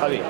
Javi.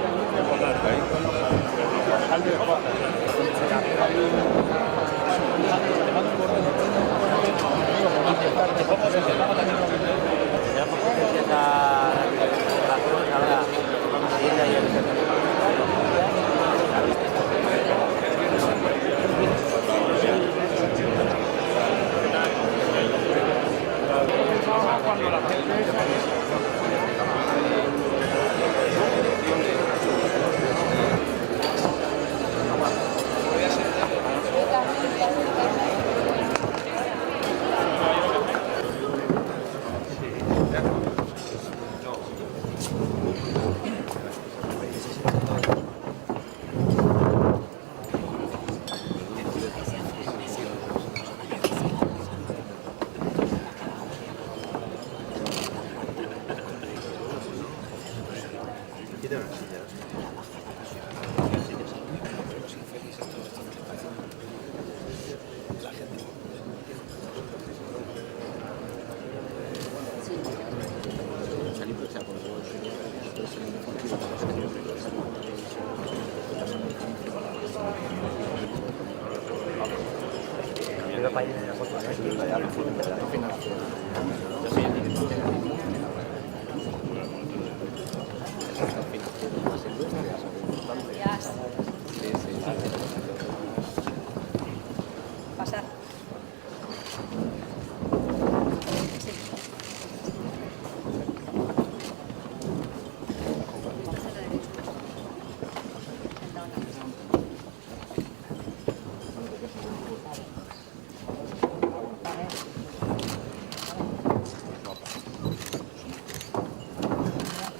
Pasar.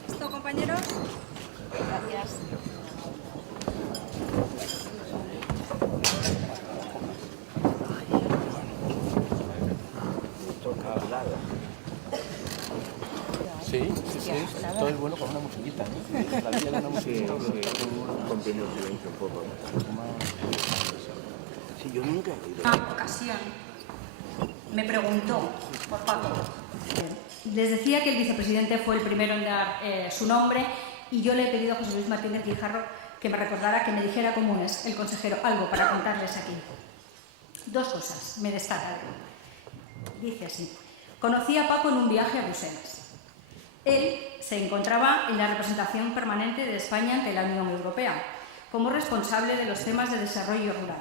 ¿Listo, compañeros? Gracias. Sí, esto es bueno con una musiquita, ¿no? La vida de una musiquita. Contiene el silencio un poco. Sí, yo nunca he oído. Una ocasión me preguntó por Paco. Les decía que el vicepresidente fue el primero en dar su nombre y yo le he pedido a José Luis Martínez Guijarro que me recordara, que me dijera cómo es el consejero, algo para contarles aquí. Dos cosas me destacan. Dice así: conocí a Paco en un viaje a Bruselas. Él se encontraba en la representación permanente de España ante la Unión Europea, como responsable de los temas de desarrollo rural.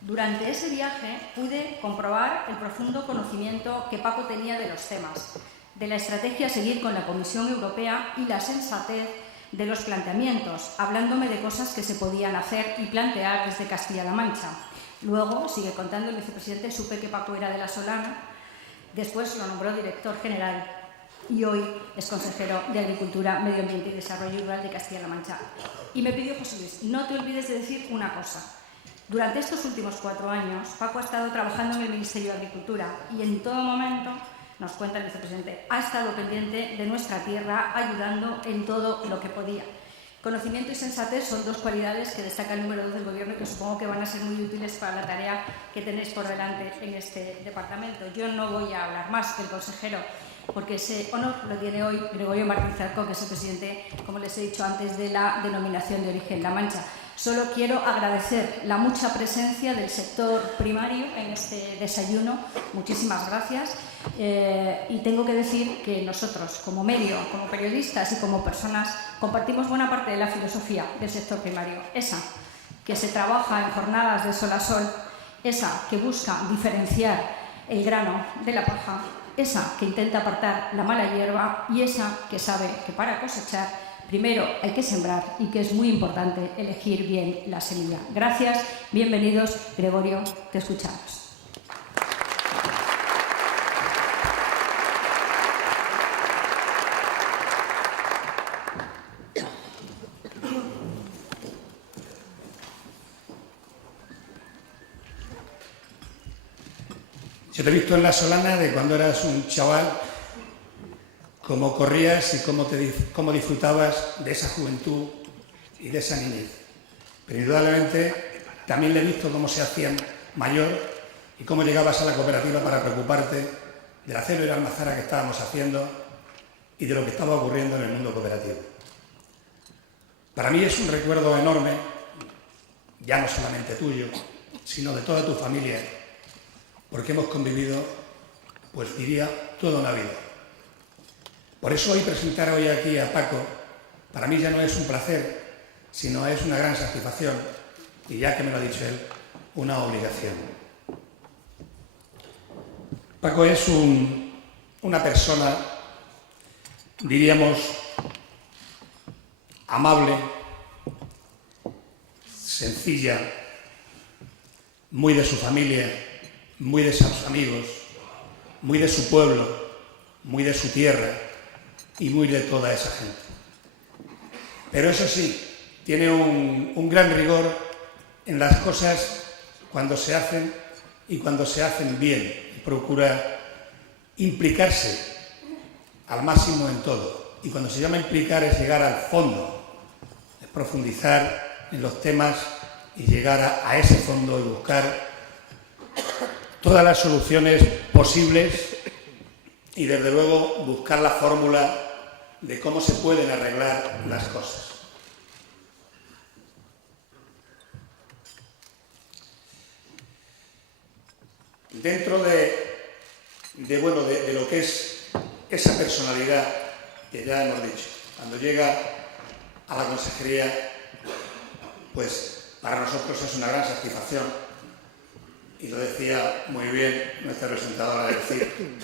Durante ese viaje pude comprobar el profundo conocimiento que Paco tenía de los temas, de la estrategia a seguir con la Comisión Europea y la sensatez de los planteamientos, hablándome de cosas que se podían hacer y plantear desde Castilla-La Mancha. Luego, sigue contando el vicepresidente, supe que Paco era de La Solana, después lo nombró director general y hoy es consejero de Agricultura, Medio Ambiente y Desarrollo Rural de Castilla-La Mancha. Y me pidió José Luis, no te olvides de decir una cosa. Durante estos últimos 4 años, Paco ha estado trabajando en el Ministerio de Agricultura y en todo momento, nos cuenta el vicepresidente, ha estado pendiente de nuestra tierra, ayudando en todo lo que podía. Conocimiento y sensatez son dos cualidades que destaca el número 2 del Gobierno y que supongo que van a ser muy útiles para la tarea que tenéis por delante en este departamento. Yo no voy a hablar más que el consejero, porque ese honor lo tiene hoy Gregorio Martín Zarco, que es el presidente, como les he dicho antes, de la denominación de origen La Mancha. Solo quiero agradecer la mucha presencia del sector primario en este desayuno. Muchísimas gracias. Y tengo que decir que nosotros, como medio, como periodistas y como personas, compartimos buena parte de la filosofía del sector primario. Esa que se trabaja en jornadas de sol a sol, esa que busca diferenciar el grano de la paja, esa que intenta apartar la mala hierba y esa que sabe que para cosechar primero hay que sembrar y que es muy importante elegir bien la semilla. Gracias, bienvenidos. Gregorio, te escuchamos. Yo te he visto en La Solana de cuando eras un chaval, cómo corrías y cómo disfrutabas de esa juventud y de esa niñez. Pero indudablemente también le he visto cómo se hacían mayor y cómo llegabas a la cooperativa para preocuparte del acero y la almazara que estábamos haciendo y de lo que estaba ocurriendo en el mundo cooperativo. Para mí es un recuerdo enorme, ya no solamente tuyo, sino de toda tu familia, porque hemos convivido, pues diría, toda una vida. Por eso hoy presentar hoy aquí a Paco, para mí ya no es un placer, sino es una gran satisfacción, y ya que me lo ha dicho él, una obligación. Paco es una persona, diríamos, amable, sencilla, muy de su familia, muy de sus amigos, muy de su pueblo, muy de su tierra y muy de toda esa gente. Pero eso sí, tiene un gran rigor en las cosas cuando se hacen y cuando se hacen bien. Y procura implicarse al máximo en todo. Y cuando se llama implicar es llegar al fondo, es profundizar en los temas y llegar a ese fondo y buscar todas las soluciones posibles y desde luego buscar la fórmula de cómo se pueden arreglar las cosas. Dentro de lo que es esa personalidad que ya hemos dicho, cuando llega a la consejería, pues para nosotros es una gran satisfacción, y lo decía muy bien nuestra presentadora, es decir,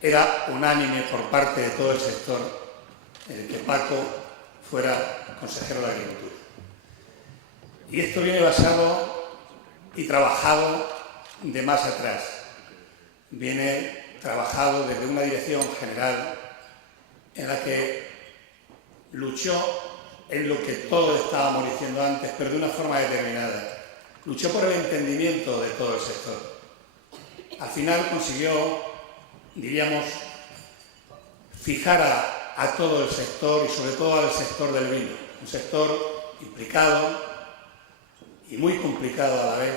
era unánime por parte de todo el sector el que Paco fuera consejero de Agricultura. Y esto viene basado y trabajado de más atrás. Viene trabajado desde una dirección general en la que luchó en lo que todos estábamos diciendo antes, pero de una forma determinada. Luchó por el entendimiento de todo el sector. Al final consiguió, diríamos, fijar a todo el sector y sobre todo al sector del vino. Un sector implicado y muy complicado a la vez,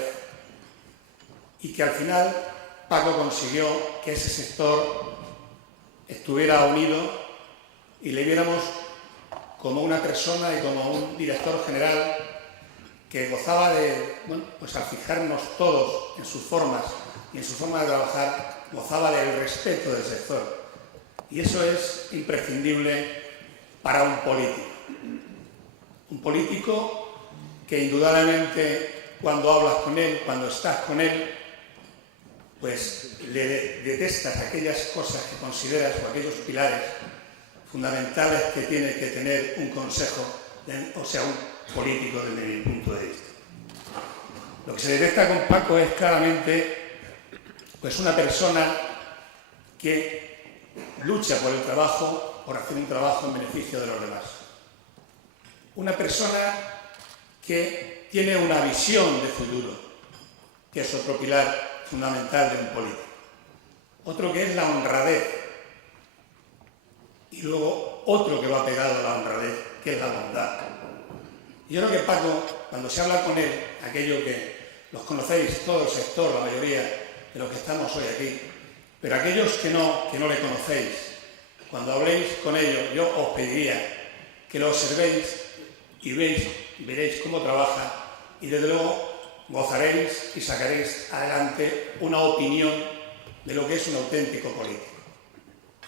y que al final Paco consiguió que ese sector estuviera unido y le viéramos como una persona y como un director general que gozaba de, bueno, pues al fijarnos todos en sus formas y en su forma de trabajar, gozaba del respeto del sector. Y eso es imprescindible para un político. Un político que indudablemente cuando hablas con él, cuando estás con él, pues le detestas aquellas cosas que consideras o aquellos pilares fundamentales que tiene que tener un consejo, o sea, un político desde mi punto de vista. Lo que se detecta con Paco es claramente pues una persona que lucha por el trabajo, por hacer un trabajo en beneficio de los demás. Una persona que tiene una visión de futuro, que es otro pilar fundamental de un político. Otro que es la honradez. Y luego otro que va pegado a la honradez, que es la bondad. Y yo creo que Paco, cuando se habla con él, aquello que los conocéis, todo el sector, la mayoría de los que estamos hoy aquí, pero aquellos que no le conocéis, cuando habléis con ellos, yo os pediría que lo observéis y veréis cómo trabaja y desde luego gozaréis y sacaréis adelante una opinión de lo que es un auténtico político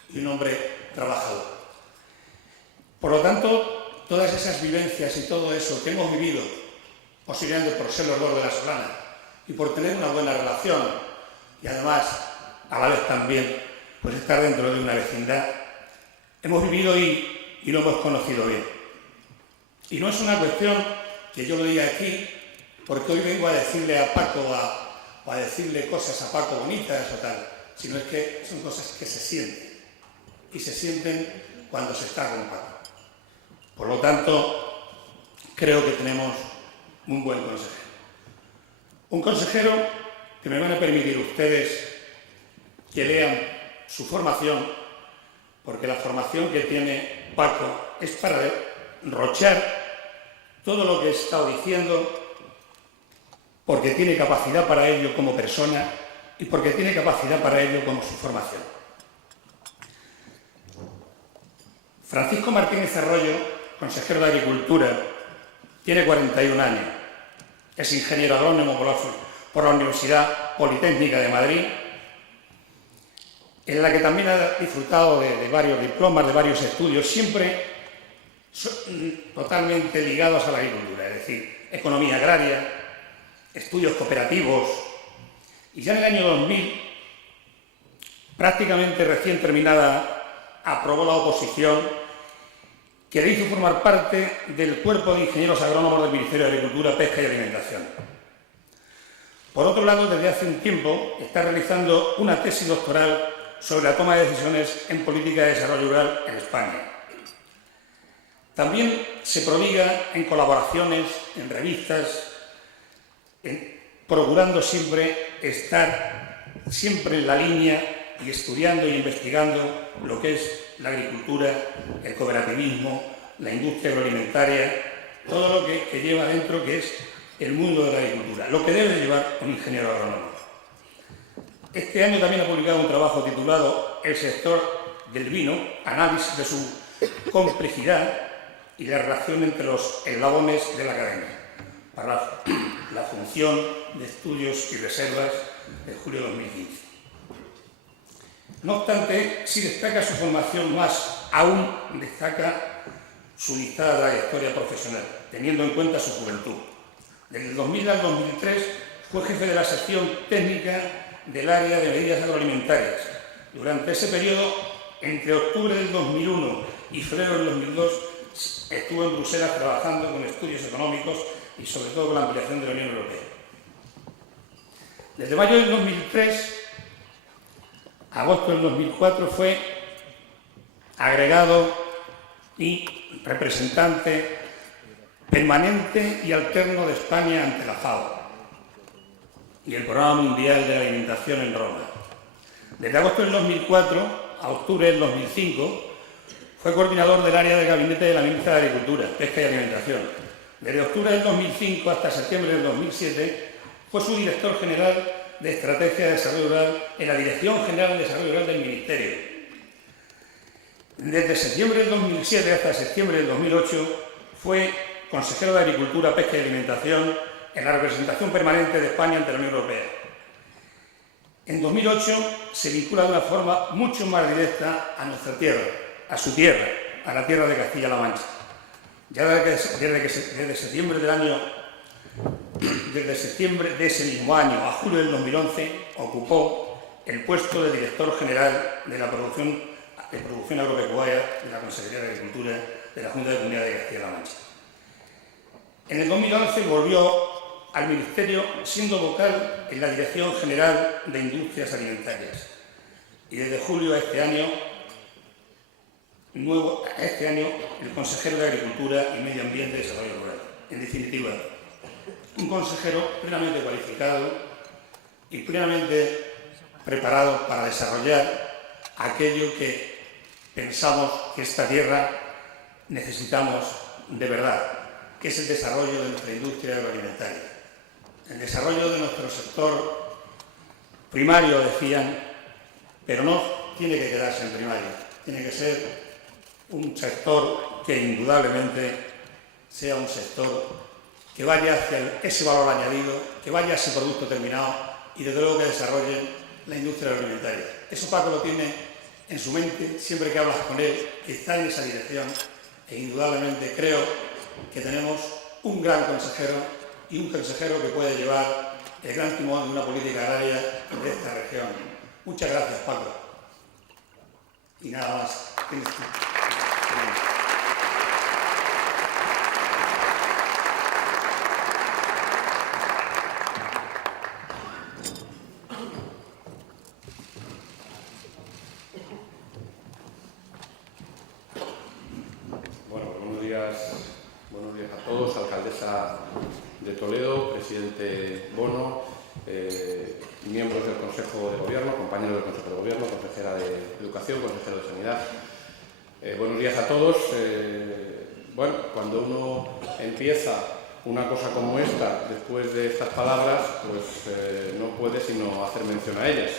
y un hombre trabajador. Por lo tanto, todas esas vivencias y todo eso que hemos vivido, posiblemente por ser los dos de La Solana y por tener una buena relación y además a la vez también pues estar dentro de una vecindad, hemos vivido y lo hemos conocido bien. Y no es una cuestión que yo lo diga aquí porque hoy vengo a decirle a Paco o a decirle cosas a Paco bonitas o tal, sino es que son cosas que se sienten y se sienten cuando se está con Paco. Por lo tanto, creo que tenemos un buen consejero. Un consejero que me van a permitir ustedes que lean su formación, porque la formación que tiene Paco es para derrochar todo lo que he estado diciendo porque tiene capacidad para ello como persona y porque tiene capacidad para ello como su formación. Francisco Martínez Arroyo, consejero de Agricultura, tiene 41 años. Es ingeniero agrónomo por la Universidad Politécnica de Madrid, en la que también ha disfrutado de varios diplomas, de varios estudios, siempre totalmente ligados a la agricultura, es decir, economía agraria, estudios cooperativos, y ya en el año 2000, prácticamente recién terminada, aprobó la oposición que le hizo formar parte del cuerpo de ingenieros agrónomos del Ministerio de Agricultura, Pesca y Alimentación. Por otro lado, desde hace un tiempo está realizando una tesis doctoral sobre la toma de decisiones en política de desarrollo rural en España. También se prodiga en colaboraciones, en revistas, procurando siempre estar siempre en la línea y estudiando y investigando lo que es la agricultura, el cooperativismo, la industria agroalimentaria, todo lo que lleva dentro, que es el mundo de la agricultura, lo que debe llevar un ingeniero agrónomo. Este año también ha publicado un trabajo titulado El sector del vino, análisis de su complejidad y la relación entre los eslabones de la cadena, para la función de estudios y reservas de julio de 2015. No obstante, sí destaca su formación, más aún destaca su listada trayectoria profesional, teniendo en cuenta su juventud. Desde el 2000 al 2003 fue jefe de la sección técnica del área de medidas agroalimentarias. Durante ese periodo, entre octubre del 2001 y febrero del 2002, estuvo en Bruselas trabajando con estudios económicos y sobre todo con la ampliación de la Unión Europea. Desde mayo del 2003 a agosto del 2004 fue agregado y representante permanente y alterno de España ante la FAO y el Programa Mundial de la Alimentación en Roma. Desde agosto del 2004 a octubre del 2005 fue coordinador del área de gabinete de la ministra de Agricultura, Pesca y Alimentación. Desde octubre del 2005 hasta septiembre del 2007 fue subdirector general de Estrategia de Desarrollo Rural en la Dirección General de Desarrollo Rural del Ministerio. Desde septiembre del 2007 hasta septiembre del 2008 fue consejero de Agricultura, Pesca y Alimentación en la representación permanente de España ante la Unión Europea. En 2008 se vincula de una forma mucho más directa a nuestra tierra, a su tierra, a la tierra de Castilla-La Mancha. Ya desde septiembre de ese mismo año a julio del 2011 ocupó el puesto de director general de la producción agropecuaria de la Consejería de Agricultura de la Junta de Comunidad de Castilla-La Mancha. En el 2011 volvió al Ministerio siendo vocal en la Dirección General de Industrias Alimentarias y desde julio a este año el consejero de Agricultura y Medio Ambiente y Desarrollo Rural. En definitiva, un consejero plenamente cualificado y plenamente preparado para desarrollar aquello que pensamos que esta tierra necesitamos de verdad, que es el desarrollo de nuestra industria agroalimentaria, el desarrollo de nuestro sector primario, decían, pero no tiene que quedarse en primario, tiene que ser un sector que indudablemente sea un sector que vaya hacia ese valor añadido, que vaya a ese producto terminado y desde luego que desarrolle la industria agroalimentaria. Eso Paco lo tiene en su mente siempre que hablas con él, que está en esa dirección e indudablemente creo que tenemos un gran consejero y un consejero que puede llevar el gran timón de una política agraria de esta región. Muchas gracias, Paco. Y nada más. Tienes tú. Buenos días a todos, alcaldesa de Toledo, presidente Bono, miembros del Consejo de Gobierno, compañeros del Consejo de Gobierno, consejera de Educación, consejero de Sanidad. Buenos días a todos. Bueno, cuando uno empieza una cosa como esta, después de estas palabras, pues no puede sino hacer mención a ellas.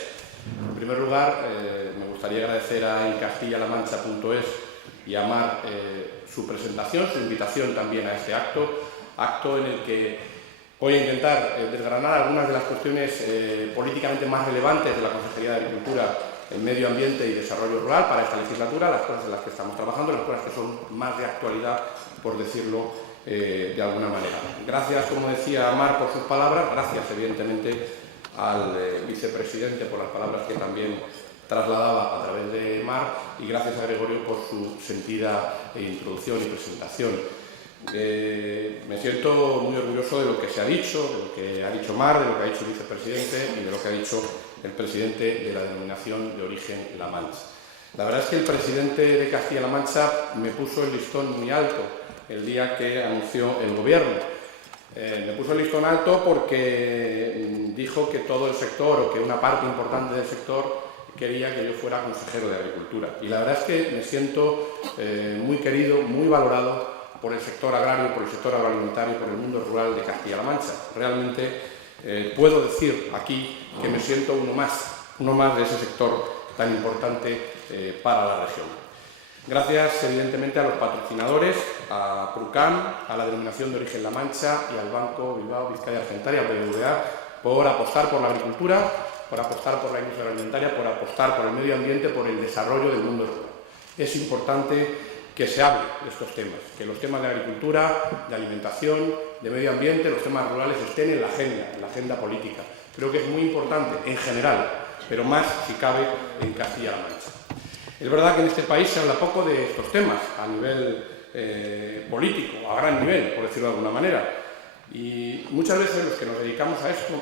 En primer lugar, me gustaría agradecer a encastillalamancha.es y a Mar su presentación, su invitación también a este acto en el que voy a intentar desgranar algunas de las cuestiones políticamente más relevantes de la Consejería de Agricultura, Medio Ambiente y Desarrollo Rural para esta legislatura, las cosas en las que estamos trabajando, las cosas que son más de actualidad, por decirlo de alguna manera. Gracias, como decía Mar, por sus palabras, gracias evidentemente al vicepresidente por las palabras que también trasladaba a través de Mar y gracias a Gregorio por su sentida introducción y presentación. Me siento muy orgulloso de lo que se ha dicho, de lo que ha dicho Mar, de lo que ha dicho el vicepresidente y de lo que ha dicho el presidente de la denominación de origen La Mancha. La verdad es que el presidente de Castilla-La Mancha me puso el listón muy alto el día que anunció el Gobierno. Me puso el listón alto porque dijo que todo el sector o que una parte importante del sector quería que yo fuera consejero de Agricultura. Y la verdad es que me siento muy querido, muy valorado por el sector agrario, por el sector agroalimentario y por el mundo rural de Castilla-La Mancha. Realmente puedo decir aquí que me siento uno más de ese sector tan importante para la región. Gracias, evidentemente, a los patrocinadores, a Prucam, a la Denominación de Origen La Mancha y al Banco Bilbao Vizcaya Argentaria, BBVA, por apostar por la agricultura, por apostar por la industria alimentaria, por apostar por el medio ambiente, por el desarrollo del mundo rural. Es importante que se hable de estos temas, que los temas de agricultura, de alimentación, de medio ambiente, los temas rurales estén en la agenda política. Creo que es muy importante en general, pero más, si cabe, en Castilla-La Mancha. Es verdad que en este país se habla poco de estos temas a nivel político, a gran nivel, por decirlo de alguna manera. Y muchas veces los que nos dedicamos a esto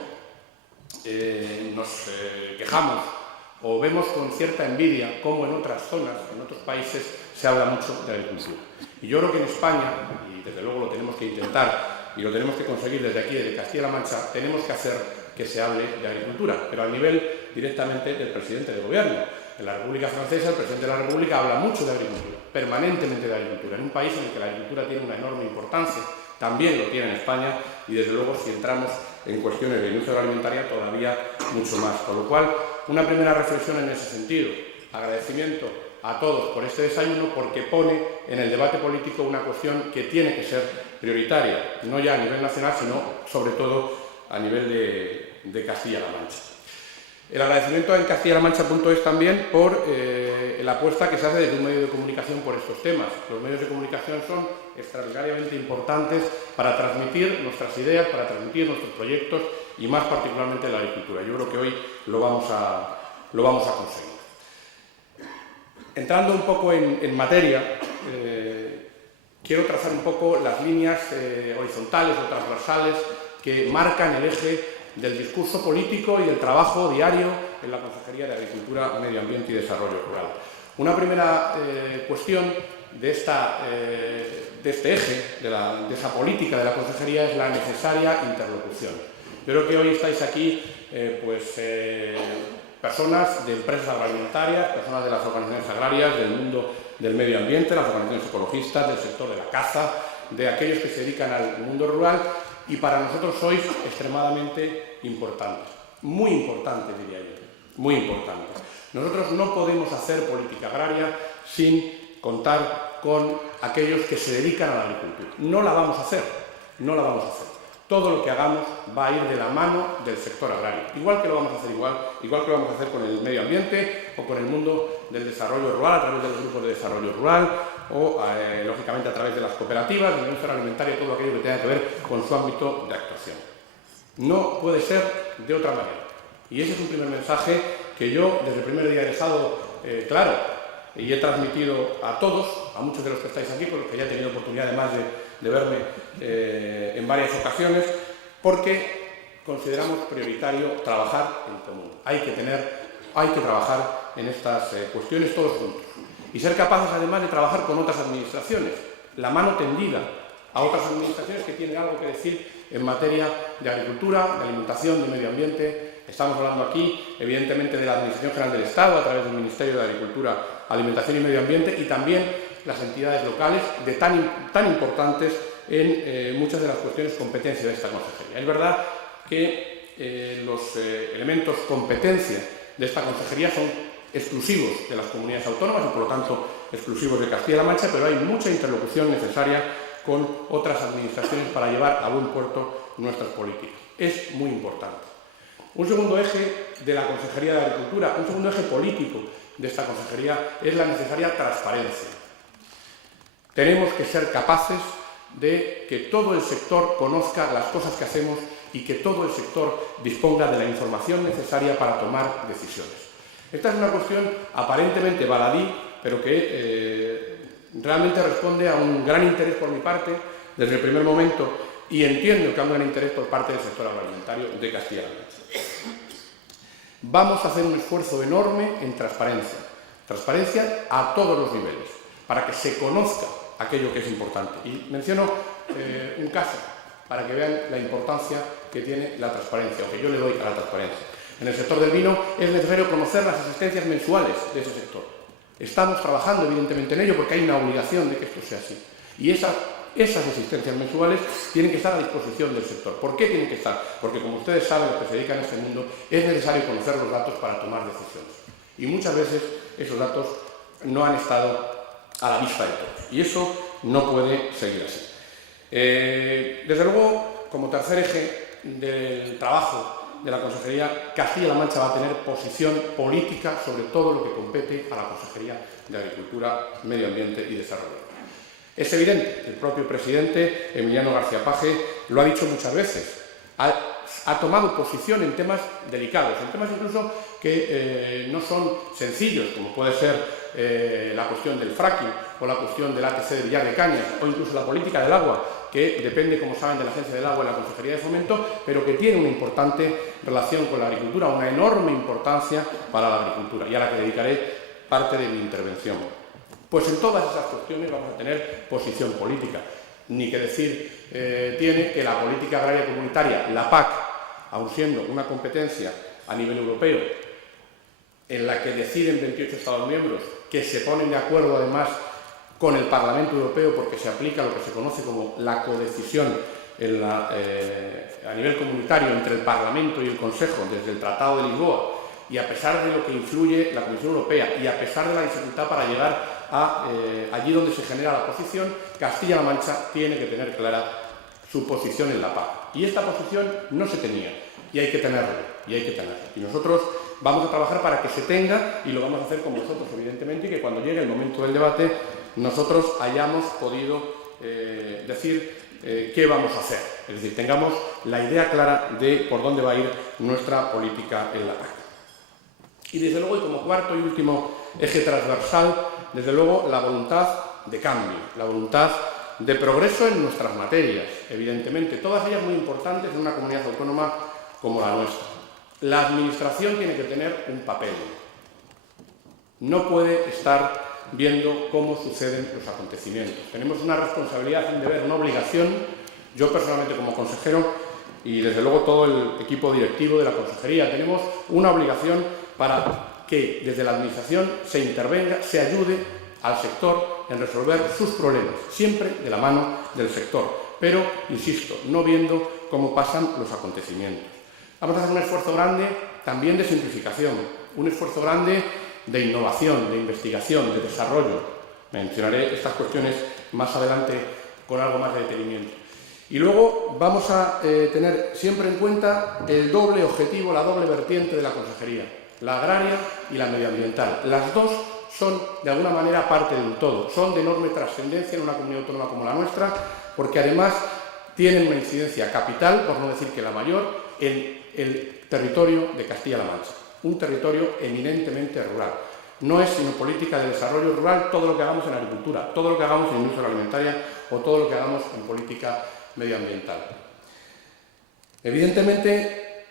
nos quejamos o vemos con cierta envidia cómo en otras zonas, en otros países, se habla mucho de agricultura. Y yo creo que en España, y desde luego lo tenemos que intentar y lo tenemos que conseguir desde aquí, desde Castilla-La Mancha, tenemos que hacer que se hable de agricultura, pero al nivel directamente del presidente del Gobierno. En la República Francesa, el presidente de la República habla mucho de agricultura, permanentemente de agricultura, en un país en el que la agricultura tiene una enorme importancia, también lo tiene en España y desde luego si entramos en cuestiones de industria alimentaria todavía mucho más. Con lo cual, una primera reflexión en ese sentido, agradecimiento a todos por este desayuno porque pone en el debate político una cuestión que tiene que ser prioritaria, no ya a nivel nacional, sino sobre todo a nivel de Castilla-La Mancha. El agradecimiento en castillalamancha.es también por la apuesta que se hace desde un medio de comunicación por estos temas. Los medios de comunicación son extraordinariamente importantes para transmitir nuestras ideas, para transmitir nuestros proyectos y más particularmente la agricultura. Yo creo que hoy lo vamos a conseguir. Entrando un poco en materia, quiero trazar un poco las líneas horizontales o transversales que marcan el eje del discurso político y del trabajo diario en la Consejería de Agricultura, Medio Ambiente y Desarrollo Rural. Una primera cuestión de este eje, de esa política de la Consejería, es la necesaria interlocución. Yo creo que hoy estáis aquí personas de empresas agroalimentarias, personas de las organizaciones agrarias, del mundo del medio ambiente, las organizaciones ecologistas, del sector de la caza, de aquellos que se dedican al mundo rural, y para nosotros sois extremadamente importantes, muy importantes diría yo, muy importantes. Nosotros no podemos hacer política agraria sin contar con aquellos que se dedican a la agricultura. No la vamos a hacer, no la vamos a hacer. Todo lo que hagamos va a ir de la mano del sector agrario, igual que lo vamos a hacer igual que lo vamos a hacer con el medio ambiente o con el mundo del desarrollo rural a través de los grupos de desarrollo rural o, lógicamente, a través de las cooperativas, de la industria alimentaria, todo aquello que tenga que ver con su ámbito de actuación. No puede ser de otra manera. Y ese es un primer mensaje que yo, desde el primer día he dejado claro y he transmitido a todos, a muchos de los que estáis aquí, por los que ya he tenido oportunidad además de verme en varias ocasiones, porque consideramos prioritario trabajar en común. Hay que trabajar en estas cuestiones todos juntos y ser capaces además de trabajar con otras administraciones, la mano tendida a otras administraciones que tienen algo que decir en materia de agricultura, de alimentación, de medio ambiente. Estamos hablando aquí, evidentemente, de la Administración General del Estado a través del Ministerio de Agricultura, Alimentación y Medio Ambiente y también las entidades locales tan importantes en muchas de las cuestiones competencia de esta consejería. Es verdad que los elementos competencia de esta consejería son exclusivos de las comunidades autónomas y, por lo tanto, exclusivos de Castilla-La Mancha, pero hay mucha interlocución necesaria con otras administraciones para llevar a buen puerto nuestras políticas. Es muy importante. Un segundo eje de la Consejería de Agricultura, un segundo eje político de esta consejería es la necesaria transparencia. Tenemos que ser capaces de que todo el sector conozca las cosas que hacemos y que todo el sector disponga de la información necesaria para tomar decisiones. Esta es una cuestión aparentemente baladí, pero que realmente responde a un gran interés por mi parte desde el primer momento, y entiendo que hay un gran interés por parte del sector agroalimentario de Castilla-La Mancha. Vamos a hacer un esfuerzo enorme en transparencia, transparencia a todos los niveles, para que se conozca aquello que es importante. Y menciono un caso para que vean la importancia que tiene la transparencia, o que yo le doy a la transparencia. En el sector del vino es necesario conocer las asistencias mensuales de ese sector. Estamos trabajando evidentemente en ello porque hay una obligación de que esto sea así. Y esas asistencias mensuales tienen que estar a disposición del sector. ¿Por qué tienen que estar? Porque, como ustedes saben, los que se dedican a este mundo, es necesario conocer los datos para tomar decisiones. Y muchas veces esos datos no han estado a la vista de todos. Y eso no puede seguir así. Desde luego, como tercer eje del trabajo de la Consejería, Castilla-La Mancha va a tener posición política sobre todo lo que compete a la Consejería de Agricultura, Medio Ambiente y Desarrollo. Es evidente, el propio presidente Emiliano García Paje lo ha dicho muchas veces, ha tomado posición en temas delicados, en temas incluso que no son sencillos, como puede ser la cuestión del fracking o la cuestión del ATC de Villar de Cañas, o incluso la política del agua, que depende, como saben, de la Agencia del Agua y la Consejería de Fomento, pero que tiene una importante relación con la agricultura, una enorme importancia para la agricultura, y a la que dedicaré parte de mi intervención. Pues en todas esas cuestiones vamos a tener posición política. Ni que decir tiene que la política agraria comunitaria, la PAC, aun siendo una competencia a nivel europeo, en la que deciden 28 Estados miembros, que se ponen de acuerdo además con el Parlamento Europeo porque se aplica lo que se conoce como la codecisión a nivel comunitario entre el Parlamento y el Consejo desde el Tratado de Lisboa, y a pesar de lo que influye la Comisión Europea y a pesar de la dificultad para llegar allí donde se genera la posición, Castilla-La Mancha tiene que tener clara su posición en la PAC. Y esta posición no se tenía, y hay que tenerla, y nosotros vamos a trabajar para que se tenga, y lo vamos a hacer con vosotros, evidentemente, y que cuando llegue el momento del debate nosotros hayamos podido decir qué vamos a hacer. Es decir, tengamos la idea clara de por dónde va a ir nuestra política en la PAC. Y desde luego, y como cuarto y último eje transversal, desde luego la voluntad de cambio, la voluntad de progreso en nuestras materias, evidentemente, todas ellas muy importantes en una comunidad autónoma como la nuestra. La Administración tiene que tener un papel. No puede estar viendo cómo suceden los acontecimientos. Tenemos una responsabilidad, un deber, una obligación, yo personalmente como consejero y desde luego todo el equipo directivo de la consejería, tenemos una obligación para que desde la Administración se intervenga, se ayude al sector en resolver sus problemas, siempre de la mano del sector, pero, insisto, no viendo cómo pasan los acontecimientos. Vamos a hacer un esfuerzo grande también de simplificación, un esfuerzo grande de innovación, de investigación, de desarrollo. Mencionaré estas cuestiones más adelante con algo más de detenimiento. Y luego vamos a tener siempre en cuenta el doble objetivo, la doble vertiente de la consejería, la agraria y la medioambiental. Las dos son, de alguna manera, parte de un todo. Son de enorme trascendencia en una comunidad autónoma como la nuestra, porque además tienen una incidencia capital, por no decir que la mayor, en el territorio de Castilla-La Mancha. Un territorio eminentemente rural. No es sino política de desarrollo rural todo lo que hagamos en agricultura, todo lo que hagamos en industria alimentaria o todo lo que hagamos en política medioambiental. Evidentemente,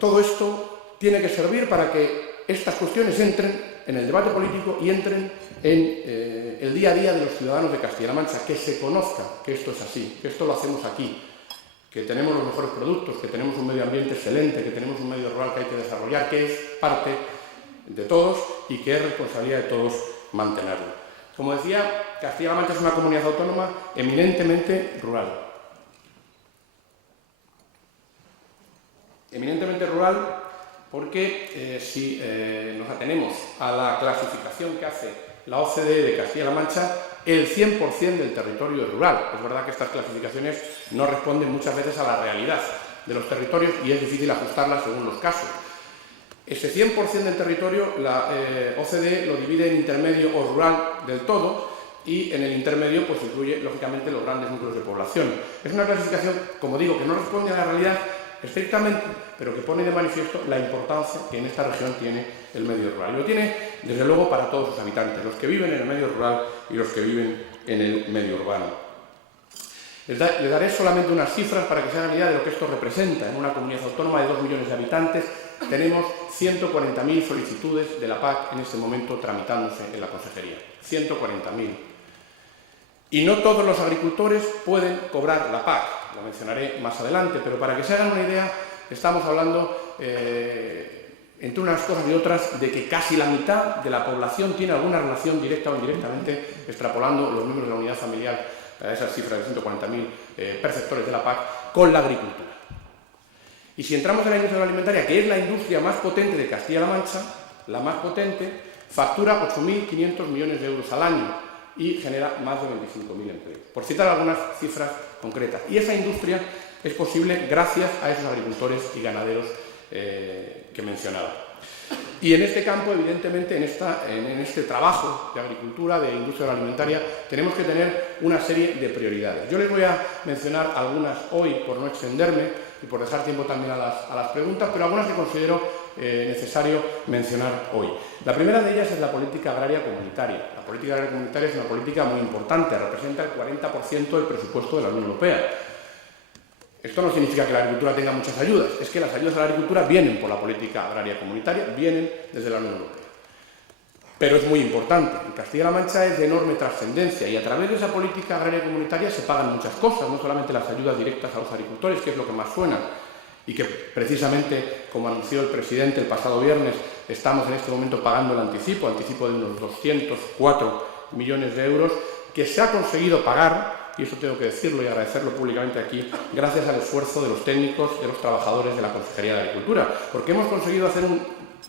todo esto tiene que servir para que estas cuestiones entren en el debate político y entren en el día a día de los ciudadanos de Castilla-La Mancha, que se conozca que esto es así, que esto lo hacemos aquí, que tenemos los mejores productos, que tenemos un medio ambiente excelente, que tenemos un medio rural que hay que desarrollar, que es parte de todos y que es responsabilidad de todos mantenerlo. Como decía, Castilla-La Mancha es una comunidad autónoma eminentemente rural. Eminentemente rural porque si nos atenemos a la clasificación que hace la OCDE de Castilla-La Mancha, el 100% del territorio es rural. Es verdad que estas clasificaciones no responden muchas veces a la realidad de los territorios y es difícil ajustarlas según los casos. Ese 100% del territorio, la OCDE lo divide en intermedio o rural del todo y en el intermedio pues incluye, lógicamente, los grandes núcleos de población. Es una clasificación, como digo, que no responde a la realidad estrictamente, pero que pone de manifiesto la importancia que en esta región tiene el medio rural. Y lo tiene, desde luego, para todos sus habitantes, los que viven en el medio rural y los que viven en el medio urbano. Les daré solamente unas cifras para que se hagan idea de lo que esto representa. En una comunidad autónoma de 2 millones de habitantes tenemos 140.000 solicitudes de la PAC en este momento tramitándose en la Consejería. 140.000. Y no todos los agricultores pueden cobrar la PAC. Lo mencionaré más adelante, pero para que se hagan una idea, estamos hablando, entre unas cosas y otras, de que casi la mitad de la población tiene alguna relación directa o indirectamente, extrapolando los números de la unidad familiar a esas cifras de 140.000 perceptores de la PAC, con la agricultura. Y si entramos en la industria agroalimentaria, que es la industria más potente de Castilla-La Mancha, la más potente, factura 8.500 millones de euros al año y genera más de 25.000 empleos. Por citar algunas cifras concretas. Y esa industria es posible gracias a esos agricultores y ganaderos que mencionaba. Y en este campo, evidentemente, en este trabajo de agricultura, de industria agroalimentaria, tenemos que tener una serie de prioridades. Yo les voy a mencionar algunas hoy, por no extenderme y por dejar tiempo también a las preguntas, pero algunas que considero necesario mencionar hoy. La primera de ellas es la política agraria comunitaria. La política agraria comunitaria es una política muy importante, representa el 40% del presupuesto de la Unión Europea. Esto no significa que la agricultura tenga muchas ayudas, es que las ayudas a la agricultura vienen por la política agraria comunitaria, vienen desde la Unión Europea. Pero es muy importante. En Castilla-La Mancha es de enorme trascendencia y a través de esa política agraria comunitaria se pagan muchas cosas, no solamente las ayudas directas a los agricultores, que es lo que más suena, y que precisamente, como anunció el presidente el pasado viernes, estamos en este momento pagando el anticipo de unos 204 millones de euros, que se ha conseguido pagar, y eso tengo que decirlo y agradecerlo públicamente aquí, gracias al esfuerzo de los técnicos, de los trabajadores de la Consejería de Agricultura, porque hemos conseguido hacer un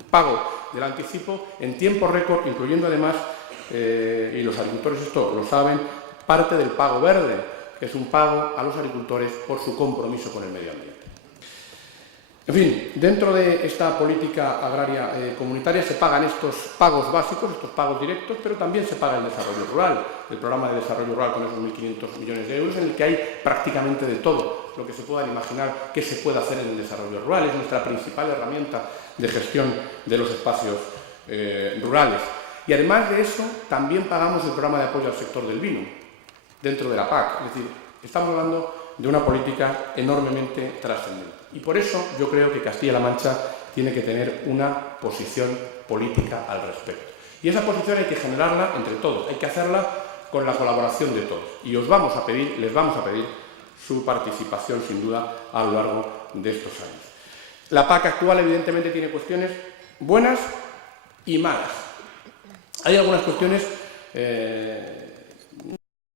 pago del anticipo en tiempo récord, incluyendo además, y los agricultores esto lo saben, parte del pago verde, que es un pago a los agricultores por su compromiso con el medio ambiente. En fin, dentro de esta política agraria comunitaria se pagan estos pagos básicos, estos pagos directos, pero también se paga el desarrollo rural, el programa de desarrollo rural con esos 1.500 millones de euros, en el que hay prácticamente de todo lo que se puedan imaginar que se puede hacer en el desarrollo rural. Es nuestra principal herramienta de gestión de los espacios rurales. Y además de eso, también pagamos el programa de apoyo al sector del vino, dentro de la PAC. Es decir, estamos hablando de una política enormemente trascendente. Y por eso yo creo que Castilla-La Mancha tiene que tener una posición política al respecto. Y esa posición hay que generarla entre todos, hay que hacerla con la colaboración de todos. Y les vamos a pedir su participación, sin duda, a lo largo de estos años. La PAC actual, evidentemente, tiene cuestiones buenas y malas. Hay algunas cuestiones